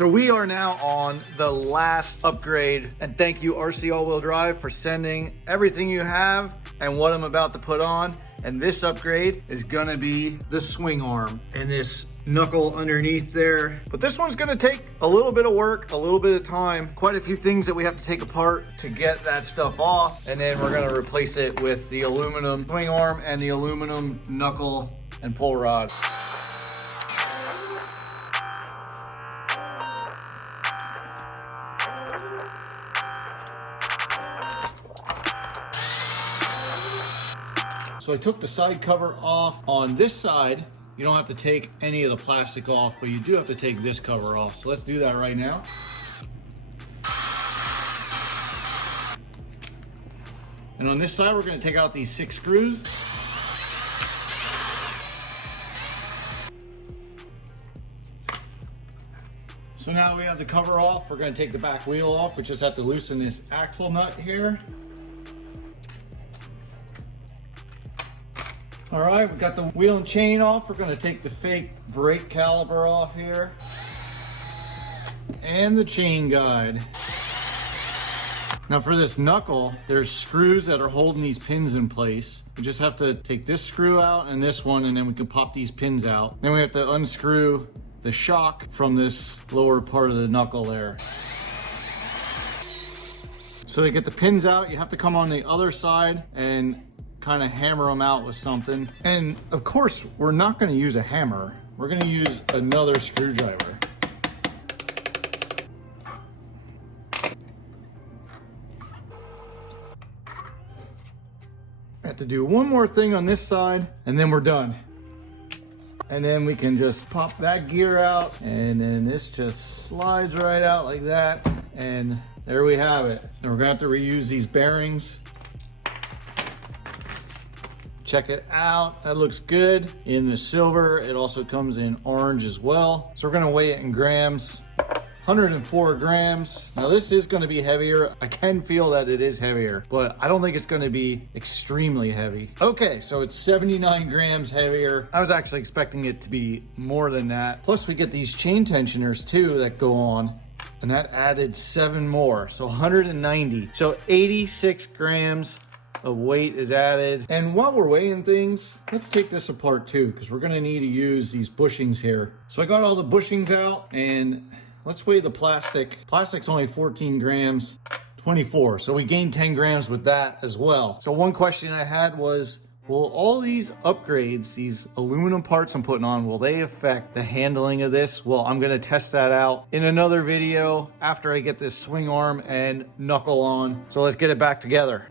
So we are now on the last upgrade, and thank you RC All-Wheel Drive for sending everything you have and what I'm about to put on. And this upgrade is gonna be the swing arm and this knuckle underneath there. But this one's gonna take a little bit of work, a little bit of time, quite a few things that we have to take apart to get that stuff off. And then we're gonna replace it with the aluminum swing arm and the aluminum knuckle and pull rod. So I took the side cover off. On this side, you don't have to take any of the plastic off, but you do have to take this cover off. So let's do that right now. And on this side, we're gonna take out these 6 screws. So now we have the cover off. We're gonna take the back wheel off. We just have to loosen this axle nut here. All right, we got the wheel and chain off. We're gonna take the fake brake caliper off here. And the chain guide. Now for this knuckle, there's screws that are holding these pins in place. We just have to take this screw out and this one, and then we can pop these pins out. Then we have to unscrew the shock from this lower part of the knuckle there. So to get the pins out, you have to come on the other side and kind of hammer them out with something. And of course, we're not going to use a hammer. We're going to use another screwdriver. I have to do one more thing on this side and then we're done. And then we can just pop that gear out, and then this just slides right out like that. And there we have it. And we're gonna have to reuse these bearings. Check it out, that looks good in the silver. It also comes in orange as well. So we're gonna weigh it in grams. 104 grams. Now this is gonna be heavier. I can feel that it is heavier, but I don't think it's gonna be extremely heavy. Okay, so it's 79 grams heavier. I was actually expecting it to be more than that. Plus we get these chain tensioners too that go on, and that added 7 more, so 190. So 86 grams of weight is added. And while we're weighing things, let's take this apart too, because we're gonna need to use these bushings here. So I got all the bushings out, and let's weigh the plastic. Plastic's only 14 grams, 24. So we gained 10 grams with that as well. So one question I had was, will all these upgrades, these aluminum parts I'm putting on, will they affect the handling of this? Well, I'm gonna test that out in another video after I get this swing arm and knuckle on. So let's get it back together.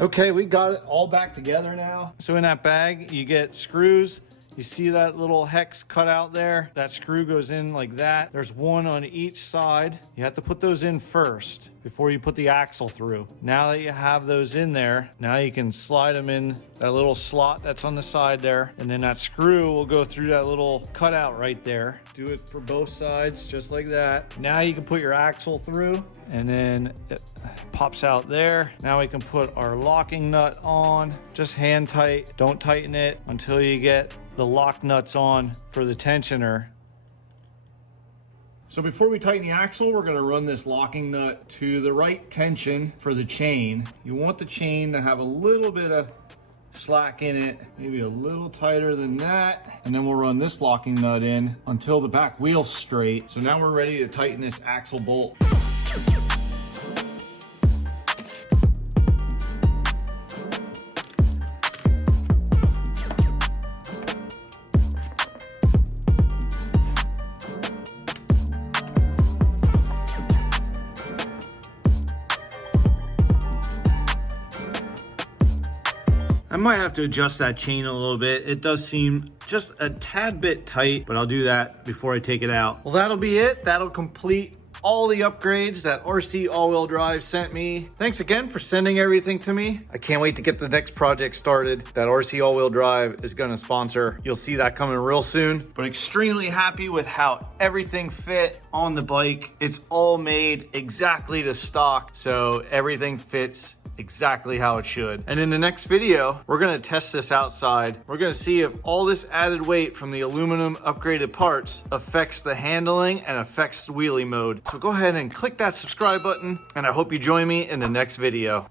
Okay, we got it all back together now. So in that bag, you get screws. You see that little hex cut out there? That screw goes in like that. There's one on each side. You have to put those in first before you put the axle through. Now that you have those in there, now you can slide them in that little slot that's on the side there. And then that screw will go through that little cutout right there. Do it for both sides, just like that. Now you can put your axle through, and then it pops out there. Now we can put our locking nut on, just hand tight. Don't tighten it until you get the lock nuts on for the tensioner. So before we tighten the axle, we're gonna run this locking nut to the right tension for the chain. You want the chain to have a little bit of slack in it, maybe a little tighter than that. And then we'll run this locking nut in until the back wheel's straight. So now we're ready to tighten this axle bolt. might have to adjust that chain a little bit. It does seem just a tad bit tight, but I'll do that before I take it out. Well, that'll be it. That'll complete all the upgrades that RC all-wheel drive sent me. Thanks again for sending everything to me. I can't wait to get the next project started that RC all-wheel drive is gonna sponsor. You'll see that coming real soon, but extremely happy with how everything fit on the bike. It's all made exactly to stock, so everything fits exactly how it should. And in the next video, we're gonna test this outside. We're gonna see if all this added weight from the aluminum upgraded parts affects the handling and affects the wheelie mode. So go ahead and click that subscribe button, and I hope you join me in the next video.